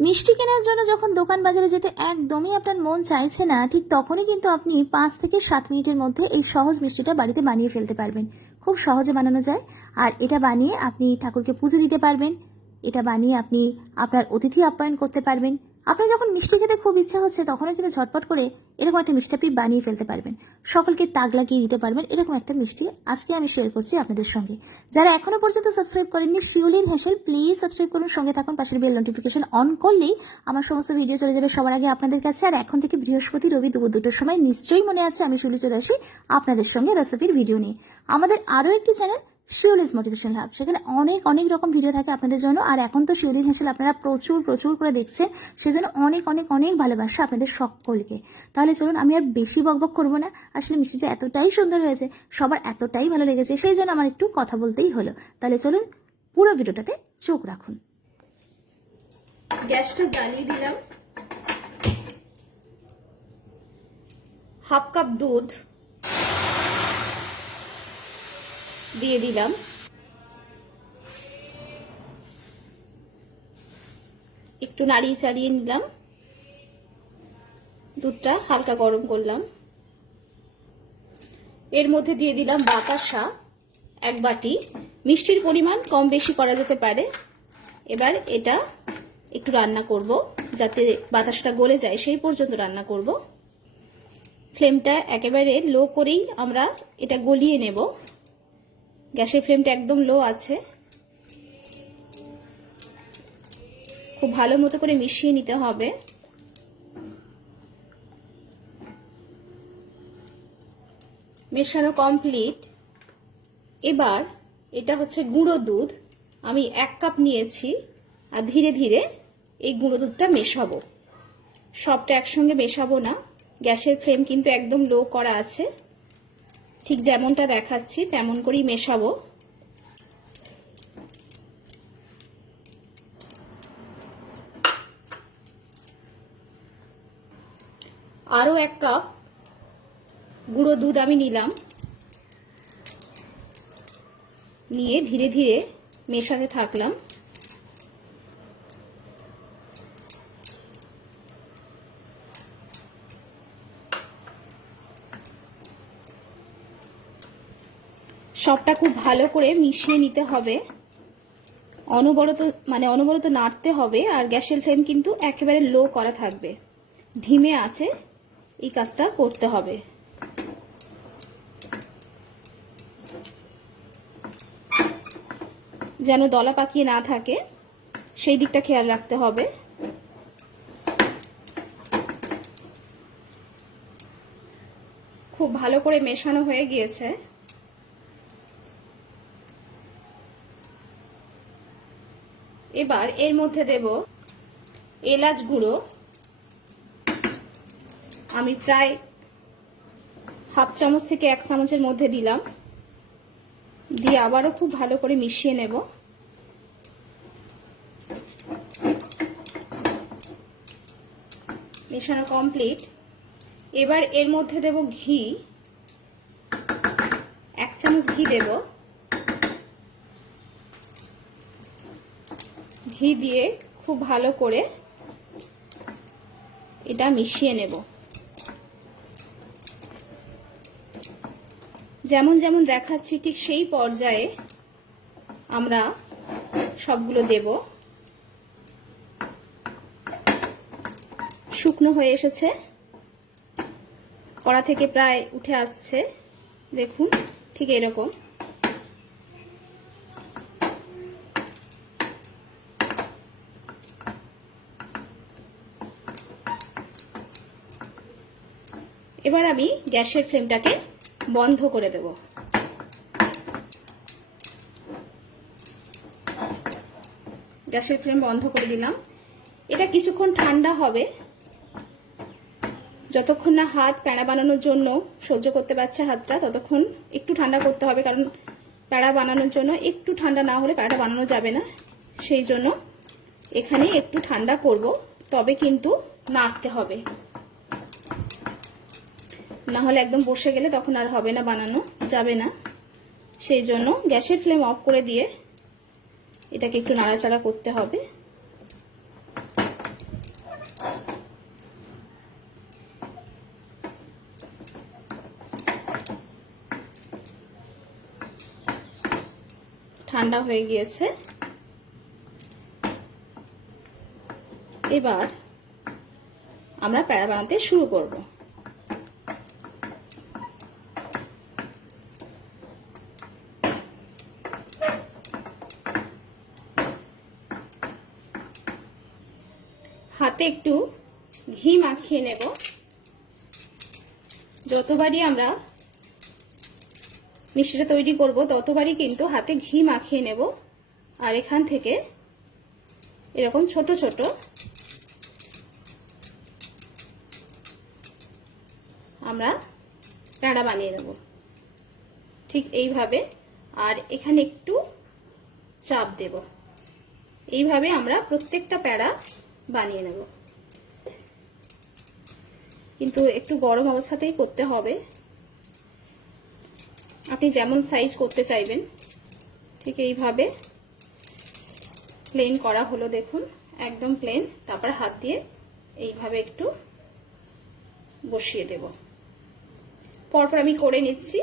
মিষ্টি কেনার জন্য যখন দোকান বাজারে যেতে একদমই আপনার মন চাইছে না, ঠিক তখনই কিন্তু আপনি পাঁচ থেকে সাত মিনিটের মধ্যে এই সহজ মিষ্টিটা বাড়িতে বানিয়ে ফেলতে পারবেন। খুব সহজে বানানো যায়। আর এটা বানিয়ে আপনি ঠাকুরকে পুজো দিতে পারবেন। এটা বানিয়ে আপনি আপনার অতিথি আপ্যায়ন করতে পারবেন। আপনার যখন মিষ্টি খেতে খুব ইচ্ছা হচ্ছে, তখনও কিন্তু ঝটপট করে এরকম একটা মিষ্টি আপনি বানিয়ে ফেলতে পারবেন। সকলকে তাক লাগিয়ে দিতে পারবেন এরকম একটা মিষ্টি। আজকে আমি শেয়ার করছি আপনাদের সঙ্গে। যারা এখনও পর্যন্ত সাবস্ক্রাইব করেননি শিউলির হেসেল প্লিজ সাবস্ক্রাইব করুন। সঙ্গে থাকুন, পাশের বেল নোটিফিকেশন অন করলেই আমার সমস্ত ভিডিও চলে যাবে সবার আগে আপনাদের কাছে। আর এখন থেকে বৃহস্পতি, রবি, দুপুর দুটোর সময় নিশ্চয়ই মনে আছে আমি শিউলি চলে আসি আপনাদের সঙ্গে রেসিপির ভিডিও নিয়ে। আমাদের আরও একটি চ্যানেল শিউলিজ মোটিভেশন হাব সেখানে অনেক অনেক রকম ভিডিও থাকে আপনাদের জন্য। আর এখন তো শিউলির হেসেল আপনারা প্রচুর প্রচুর করে দেখছেন। সেজন্য অনেক অনেক অনেক ভালোবাসা আপনাদের সকলকে। তাহলে চলুন, আমি আর বেশি বকবক করব না। আসলে মিষ্টিটা এতটাই সুন্দর হয়েছে, সবার এতটাই ভালো লেগেছে, সেই জন্য আমার একটু কথা বলতেই হলো। তাহলে চলুন, পুরো ভিডিওটাতে চোখ রাখুন। গ্যাসটা জ্বালিয়ে দিলাম। হাফ কাপ দুধ। দিয়ে দিলাম। একটু নাড়িয়ে চাড়িয়ে নিলাম। দুধটা হালকা গরম করলাম। এর মধ্যে দিয়ে দিলাম বাতাসা এক বাটি। মিষ্টির পরিমাণ কম বেশি করা যেতে পারে। এবার এটা একটু রান্না করব, যাতে বাতাসটা গলে যায়, সেই পর্যন্ত রান্না করব। ফ্লেমটা একেবারে লো করেই আমরা এটা গলিয়ে নেব। গ্যাসের ফ্লেমটা একদম লো আছে। খুব ভালো মতো করে মিশিয়ে নিতে হবে। মেশানো কমপ্লিট এবার এটা হচ্ছে গুঁড়ো দুধ। আমি এক কাপ নিয়েছি আর ধীরে ধীরে এই গুঁড়ো দুধটা মেশাবো। সবটা একসঙ্গে মেশাবো না। গ্যাসের ফ্লেম কিন্তু একদম লো করা আছে। ঠিক যেমনটা দেখাচ্ছি, তেমন করেই মেশাবো। আরও এক কাপ গুঁড়ো দুধ আমি নিলাম। নিয়ে ধীরে ধীরে মেশাতে থাকলাম। সবটা খুব ভালো করে মিশিয়ে নিতে হবে। অনবরত মানে অনবরত নাড়তে হবে আর গ্যাসের ফ্লেম কিন্তু একেবারে লো করা থাকবে। ধিমে আছে, এই কাজটা করতে হবে। যেন দলা পাকিয়ে না থাকে, সেই দিকটা খেয়াল রাখতে হবে। খুব ভালো করে মেশানো হয়ে গিয়েছে। এবার এর মধ্যে দেব এলাচ গুঁড়ো। আমি প্রায় হাফ চামচ থেকে এক চামচের মধ্যে দিলাম। দিয়ে আবারও খুব ভালো করে মিশিয়ে নেব। মেশানো কমপ্লিট এবার এর মধ্যে দেব ঘি। এক চামচ ঘি দেব। ঘি দিয়ে খুব ভালো করে এটা মিশিয়ে নেব। যেমন যেমন দেখাচ্ছি, ঠিক সেই পর্যায়ে আমরা সবগুলো দেব। শুকনো হয়ে এসেছে। কড়া থেকে প্রায় উঠে আসছে। দেখুন, ঠিক এরকম। এবার আমি গ্যাসের ফ্লেমটাকে বন্ধ করে দেব। গ্যাসের ফ্লেম বন্ধ করে দিলাম। এটা কিছুক্ষণ ঠান্ডা হবে। যতক্ষণ না হাত প্যাড়া বানানোর জন্য সহ্য করতে পারছে হাতটা, ততক্ষণ একটু ঠান্ডা করতে হবে, কারণ প্যাড়া বানানোর জন্য একটু ঠান্ডা না হলে প্যাড়া বানানো যাবে না। সেই জন্য এখানে একটু ঠান্ডা করব, তবে কিন্তু নাড়তে হবে। না হলে একদম বসে গেলে তখন আর হবে না, বানানো যাবে না। সেই জন্য গ্যাসের ফ্লেম অফ করে দিয়ে এটাকে একটু নাড়াচাড়া করতে হবে। ঠান্ডা হয়ে গিয়েছে। এবার আমরা প্যাড়া বানাতে শুরু করব। হাতে একটু ঘি মাখিয়ে নেব। যতবারই আমরা মিষ্টিটা তৈরি করব, ততবারই কিন্তু হাতে ঘি মাখিয়ে নেব। আর এখান থেকে এরকম ছোট ছোট আমরা প্যাড়া বানিয়ে নেব। ঠিক এইভাবে। আর এখানে একটু চাপ দেব। এইভাবে আমরা প্রত্যেকটা প্যাড়া বানিয়ে নেব। কিন্তু একটু গরম অবস্থাতেই করতে হবে। আপনি যেমন সাইজ করতে চাইবেন, ঠিক এইভাবে প্লেন করা হলো দেখুন, একদম প্লেন তারপর হাত দিয়ে এইভাবে একটু বসিয়ে দেব। পরপর আমি করে নিচ্ছি।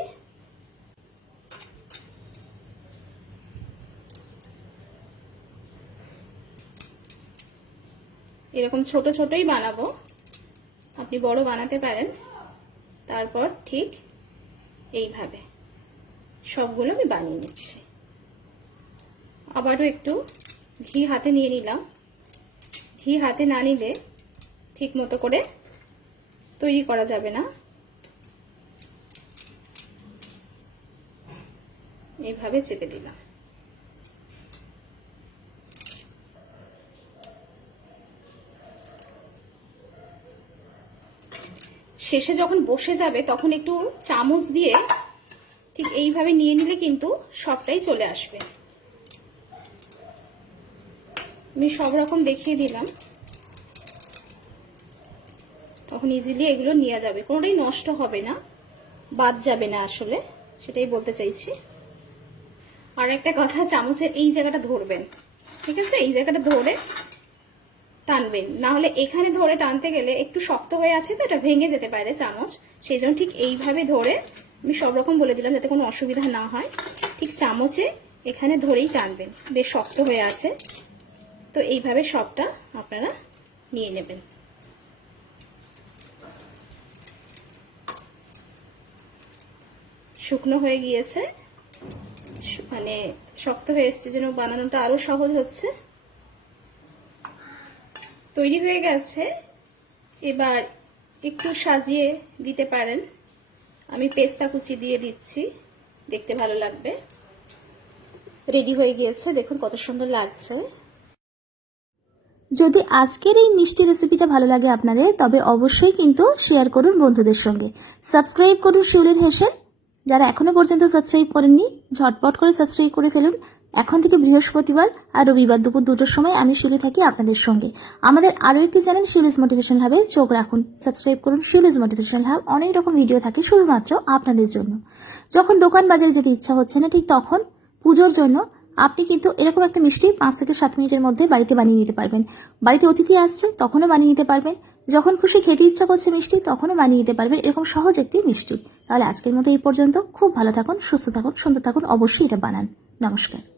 এরকম ছোট ছোটই বানাবো। আপনি বড় বানাতে পারেন। তারপর ঠিক এইভাবে সবগুলো আমি বানিয়ে নিচ্ছি। আবারও একটু ঘি হাতে নিয়ে নিলাম। ঘি হাতে না নিলে ঠিক মতো করে তৈরি করা যাবে না। এইভাবে চেপে দিলাম। শেষে যখন বসে যাবে, তখন একটু চামচ দিয়ে ঠিক এইভাবে নিয়ে নিলে কিন্তু সবটাই চলে আসবে। আমি সব রকম দেখিয়ে দিলাম। তখন ইজিলি এগুলো নেওয়া যাবে। কোনোটাই নষ্ট হবে না, বাদ যাবে না আসলে, সেটাই বলতে চাইছি। আর একটা কথা, চামচের এই জায়গাটা ধরবেন, ঠিক আছে? এই জায়গাটা ধরে টানবেন না হলে এখানে ধরে টানতে গেলে একটু শক্ত হয়ে আছে তো, এটা ভেঙে যেতে পারে চামচ। সেই জন্য ঠিক এইভাবে ধরে আমি সব রকম বলে দিলাম যাতে কোনো অসুবিধা না হয়। ঠিক চামচে এখানে ধরেই টানবেন। বেশ শক্ত হয়ে আছে। তো এইভাবে সবটা আপনারা নিয়ে নেবেন। শুকনো হয়ে গিয়েছে। মানে শক্ত হয়ে এসছে যেন বানানোটা আরও সহজ হচ্ছে। তৈরি হয়ে গেছে। এবার একটু সাজিয়ে দিতে পারেন। আমি পেস্তা কুচি দিয়ে দিচ্ছি। দেখতে ভালো লাগবে। রেডি হয়ে গিয়েছে। দেখুন কত সুন্দর লাগছে। যদি আজকের এই মিষ্টি রেসিপিটা ভালো লাগে আপনাদের, তবে অবশ্যই কিন্তু শেয়ার করুন বন্ধুদের সঙ্গে। সাবস্ক্রাইব করুন শিউলির হেসেল। যারা এখনও পর্যন্ত সাবস্ক্রাইব করেননি, ঝটপট করে সাবস্ক্রাইব করে ফেলুন। এখন থেকে বৃহস্পতিবার আর রবিবার দুপুর দুটোর সময় আমি শিউলি থাকি আপনাদের সঙ্গে। আমাদের আরও একটি চ্যানেল শিউলিজ মোটিভেশন হাবে চোখ রাখুন, সাবস্ক্রাইব করুন। শিউলিজ মোটিভেশন হাব অনেক রকম ভিডিও থাকে শুধুমাত্র আপনাদের জন্য। যখন দোকান বাজারে যেতে ইচ্ছা হচ্ছে না, ঠিক তখন পুজোর জন্য আপনি কিন্তু এরকম একটা মিষ্টি পাঁচ থেকে সাত মিনিটের মধ্যে বাড়িতে বানিয়ে নিতে পারবেন। বাড়িতে অতিথি আসছে, তখনও বানিয়ে নিতে পারবেন। যখন খুশি খেতে ইচ্ছা করছে মিষ্টি, তখনও বানিয়ে নিতে পারবেন। এরকম সহজ একটি মিষ্টি। তাহলে আজকের মতো এই পর্যন্ত। খুব ভালো থাকুন, সুস্থ থাকুন, সুন্দর থাকুন। অবশ্যই এটা বানান। নমস্কার।